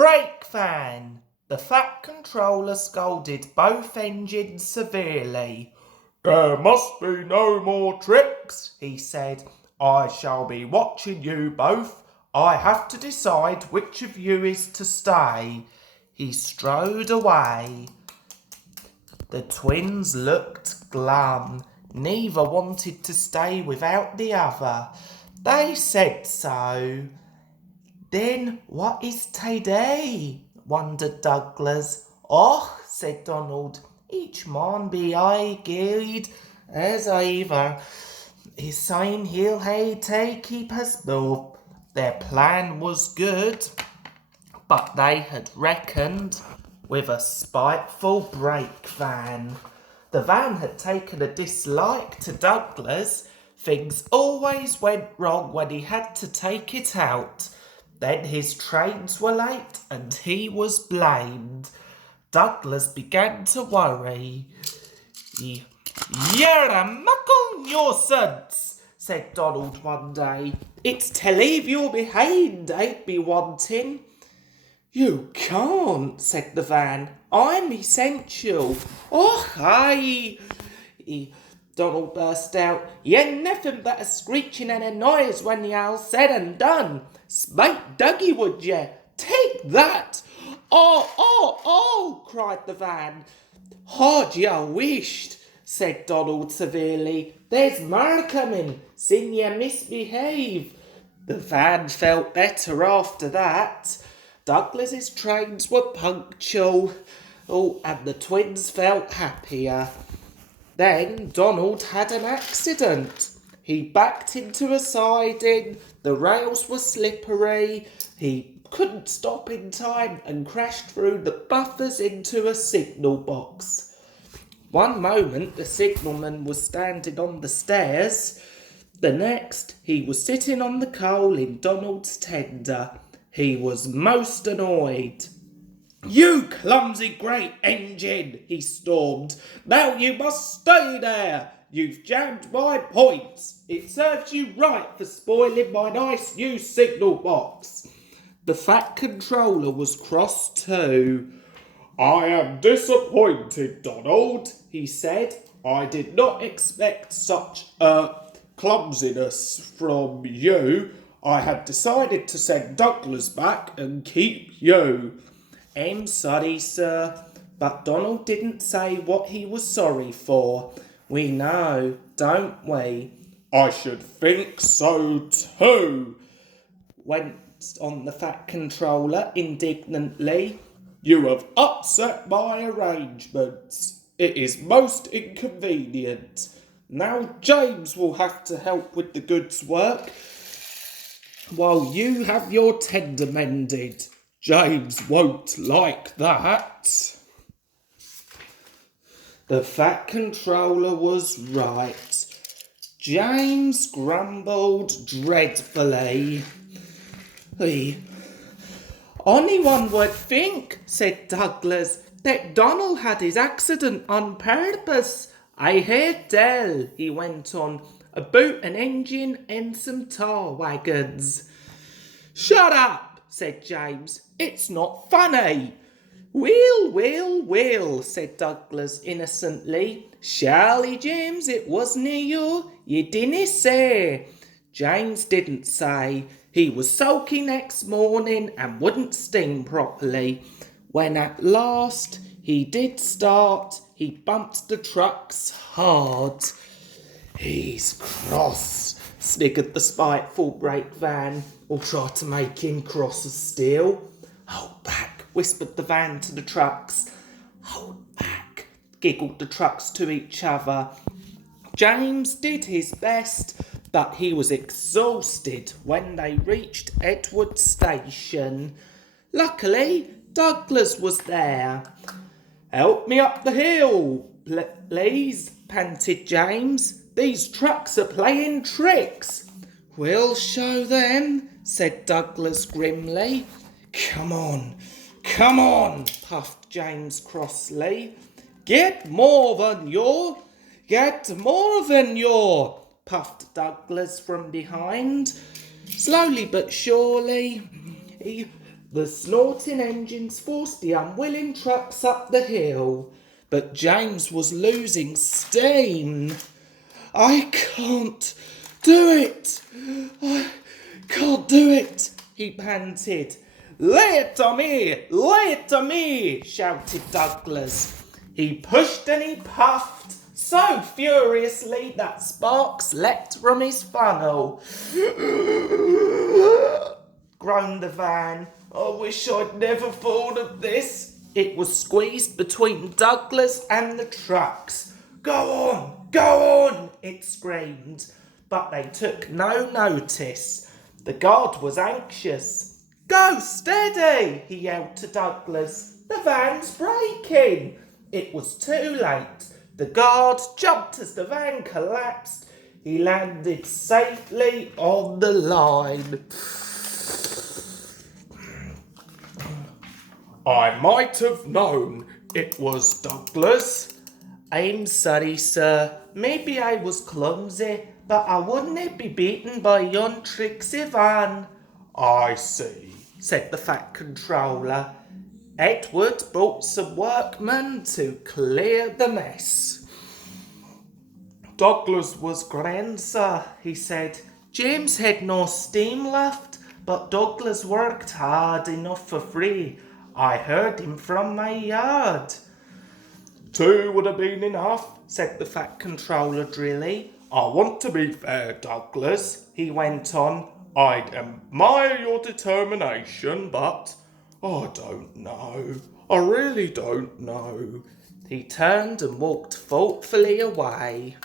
Brake van! The Fat Controller scolded both engines severely. There must be no more tricks, he said. I shall be watching you both. I have to decide which of you is to stay. He strode away. The twins looked glum. Neither wanted to stay without the other. They said so. Then what is today? Wondered Douglas. Oh, said Donald, each man be I guide as ever. He's saying he'll keep us both. Their plan was good, but they had reckoned with a spiteful brake van. The van had taken a dislike to Douglas. Things always went wrong when he had to take it out. Then his trains were late and he was blamed. Douglas began to worry. You're a muckle nuisance, said Donald one day. It's to leave you behind I'd be wanting. You can't, said the van. I'm essential. Oh, aye. Donald burst out. You're nothing but a screeching and a noise when you're all said and done. Spite Dougie, would ye? Take that! Oh, cried the van. Hard you wished, said Donald severely. There's more coming, sin ye misbehave. The van felt better after that. Douglas's trains were punctual. And the twins felt happier. Then Donald had an accident. He backed into a siding, the rails were slippery, he couldn't stop in time and crashed through the buffers into a signal box. One moment the signalman was standing on the stairs, the next he was sitting on the coal in Donald's tender. He was most annoyed. You clumsy great engine, he stormed. Now you must stay there. You've jammed my points. It serves you right for spoiling my nice new signal box. The Fat Controller was cross too. I am disappointed, Donald, he said. I did not expect such clumsiness from you. I had decided to send Douglas back and keep you. I'm sorry, sir, but Donald didn't say what he was sorry for. We know, don't we? I should think so too, went on the Fat Controller indignantly. You have upset my arrangements. It is most inconvenient. Now James will have to help with the goods work while you have your tender mended. James won't like that. The Fat Controller was right. James grumbled dreadfully. Anyone would think, said Douglas, that Donald had his accident on purpose. I heard tell, he went on, about an engine and some tar wagons. Shut up, said James. It's not funny. Well, said Douglas innocently. Surely, James, it wasn't you. You didn't say. James didn't say. He was sulky next morning and wouldn't steam properly. When at last he did start, he bumped the trucks hard. He's cross, sniggered the spiteful brake van. We'll try to make him crosser still. Hold back, whispered the van to the trucks. Hold back, giggled the trucks to each other. James did his best, but he was exhausted when they reached Edward Station. Luckily, Douglas was there. Help me up the hill, please, panted James. These trucks are playing tricks. We'll show them, said Douglas grimly. Come on, puffed James crossly. Get more than you're, puffed Douglas from behind. Slowly but surely, The snorting engines forced the unwilling trucks up the hill, but James was losing steam. I can't do it. I can't do it, he panted. Lay it to me! Lay it to me! Shouted Douglas. He pushed and he puffed so furiously that sparks leapt from his funnel. Groaned the van. I wish I'd never thought of this. It was squeezed between Douglas and the trucks. Go on, it screamed. But they took no notice. The guard was anxious. Go steady, he yelled to Douglas. The van's braking. It was too late. The guard jumped as the van collapsed. He landed safely on the line. I might have known it was Douglas. I'm sorry, sir. Maybe I was clumsy, but I wouldn't be beaten by yon tricksy van. I see, said the Fat Controller. Edward brought some workmen to clear the mess. Douglas was grand, sir, he said. James had no steam left, but Douglas worked hard enough for free. I heard him from my yard. 2 would have been enough, said the Fat Controller drily. I want to be fair, Douglas, he went on. I'd admire your determination, but I don't know. I really don't know. He turned and walked thoughtfully away.